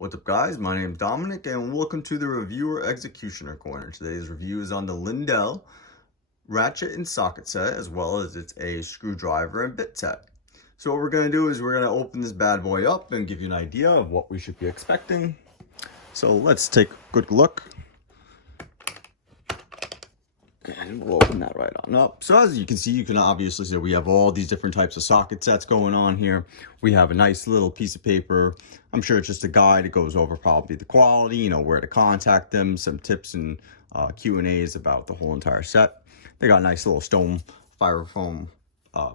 What's up, guys? My name is Dominic and welcome to the Reviewer Executioner Corner. Today's review is on the LLNDEI ratchet and socket set, as well as it's a screwdriver and bit set. So what we're going to do is we're going to open this bad boy up and give you an idea of what we should be expecting. So let's take a good look. And we'll open that right on up. So as you can see, you can obviously see we have all these different types of socket sets going on here. We have a nice little piece of paper. I'm sure it's just a guide. It goes over probably the quality, you know, where to contact them, some tips and Q&As about the whole entire set. They got a nice little stone styrofoam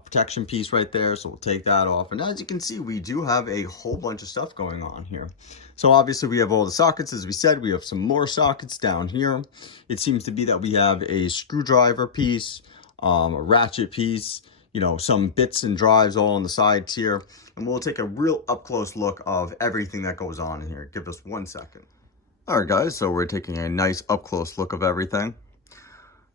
protection piece right there, so we'll take that off. And as you can see, we do have a whole bunch of stuff going on here. So obviously we have all the sockets. As we said, we have some more sockets down here. It seems to be that we have a screwdriver piece, a ratchet piece, you know, some bits and drives all on the sides here. And we'll take a real up close look of everything that goes on in here. Give us 1 second. All right, guys, so we're taking a nice up close look of everything.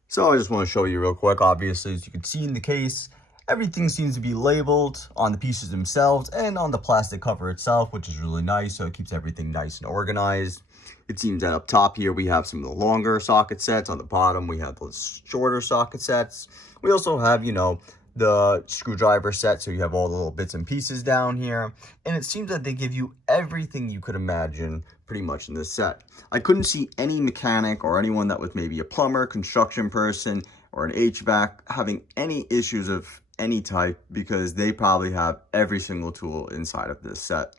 So I just want to show you real quick. Obviously, as you can see in the case, everything seems to be labeled on the pieces themselves and on the plastic cover itself, which is really nice. So it keeps everything nice and organized. It seems that up top here, we have some of the longer socket sets. On the bottom, we have those shorter socket sets. We also have, you know, the screwdriver set. So you have all the little bits and pieces down here. And it seems that they give you everything you could imagine pretty much in this set. I couldn't see any mechanic or anyone that was maybe a plumber, construction person, or an HVAC having any issues of any type, because they probably have every single tool inside of this set.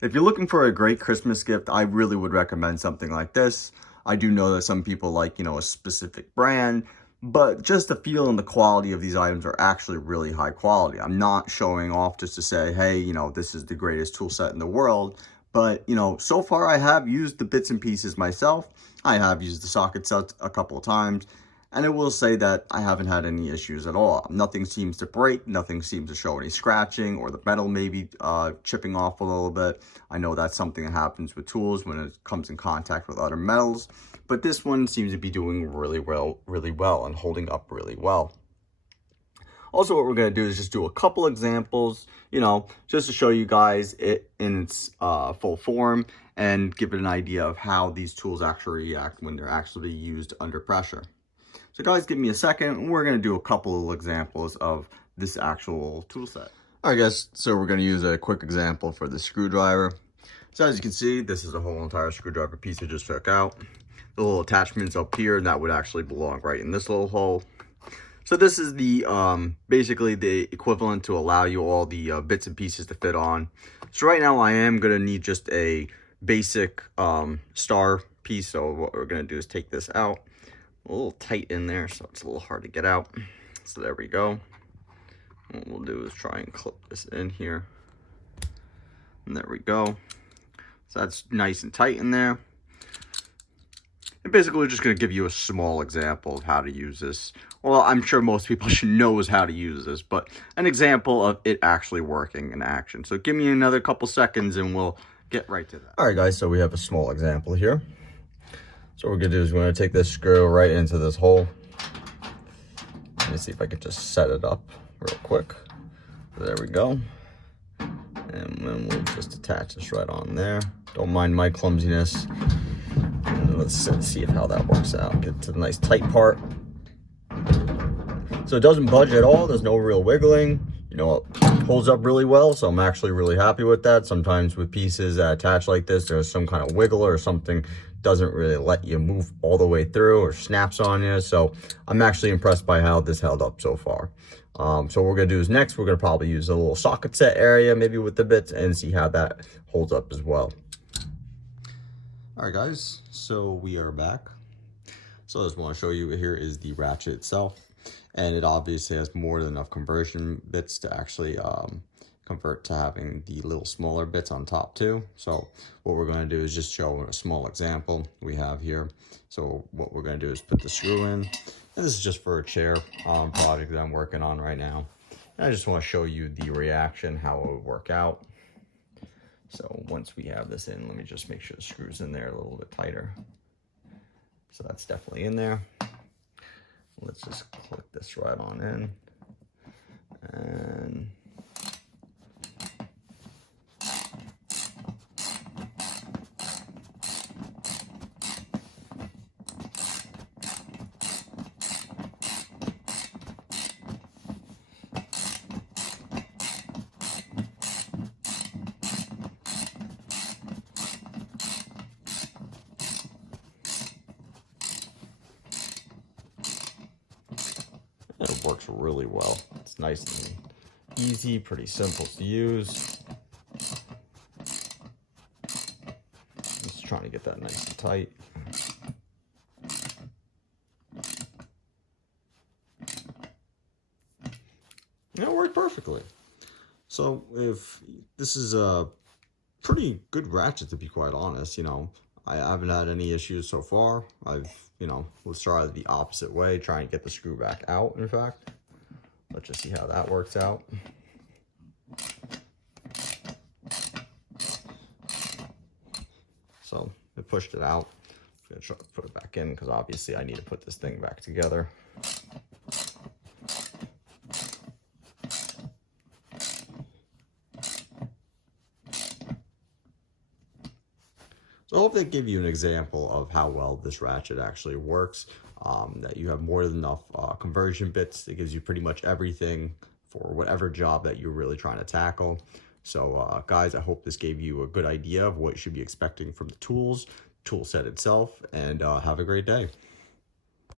If you're looking for a great Christmas gift, I really would recommend something like this. I do know that some people like, you know, a specific brand, but just the feel and the quality of these items are actually really high quality. I'm not showing off just to say, hey, you know, this is the greatest tool set in the world. But, you know, so far I have used the bits and pieces myself. I have used the socket sets a couple of times. And I will say that I haven't had any issues at all. Nothing seems to break. Nothing seems to show any scratching, or the metal maybe chipping off a little bit. I know that's something that happens with tools when it comes in contact with other metals. But this one seems to be doing really well and holding up really well. Also, what we're going to do is just do a couple examples, you know, just to show you guys it in its full form and give it an idea of how these tools actually react when they're actually used under pressure. So guys, give me a second. We're going to do a couple of examples of this actual tool set. All right, guys. So we're going to use a quick example for the screwdriver. So as you can see, this is a whole entire screwdriver piece I just took out. The little attachments up here, and that would actually belong right in this little hole. So this is the basically the equivalent to allow you all the bits and pieces to fit on. So right now I am going to need just a basic star piece. So what we're going to do is take this out. A little tight in there, so it's a little hard to get out. So there we go. What we'll do is try and clip this in here. And there we go. So that's nice and tight in there. And basically we're just going to give you a small example of how to use this. Well, I'm sure most people should know how to use this, but an example of it actually working in action. So give me another couple seconds and we'll get right to that. All right, guys, so we have a small example here. So what we're going to do is we're going to take this screw right into this hole. Let me see if I can just set it up real quick. There we go. And then we'll just attach this right on there. Don't mind my clumsiness. And let's see how that works out. Get to the nice tight part. So it doesn't budge at all. There's no real wiggling. You know, it holds up really well, so I'm actually really happy with that. Sometimes with pieces that attach like this, there's some kind of wiggle or something doesn't really let you move all the way through or snaps on you. So I'm actually impressed by how this held up so far. So what we're gonna do is next, we're gonna probably use a little socket set area, maybe with the bits, and see how that holds up as well. All right, guys, so we are back. So I just want to show you, here is the ratchet itself. And it obviously has more than enough conversion bits to actually convert to having the little smaller bits on top too. So what we're going to do is just show a small example we have here. So what we're going to do is put the screw in. And this is just for a chair project that I'm working on right now. And I just want to show you the reaction, how it would work out. So once we have this in, let me just make sure the screw's in there a little bit tighter. So that's definitely in there. Let's just click this right on in. And works really well. It's nice and easy, pretty simple to use. Just trying to get that nice and tight. And it worked perfectly. So if this is a pretty good ratchet, to be quite honest, you know, I haven't had any issues so far. You know, let's try the opposite way, try and get the screw back out, in fact. Let's just see how that works out. So it pushed it out. I'm gonna try to put it back in because obviously I need to put this thing back together. So I hope that gave you an example of how well this ratchet actually works, that you have more than enough conversion bits. It gives you pretty much everything for whatever job that you're really trying to tackle. So guys, I hope this gave you a good idea of what you should be expecting from the tool set itself, and have a great day.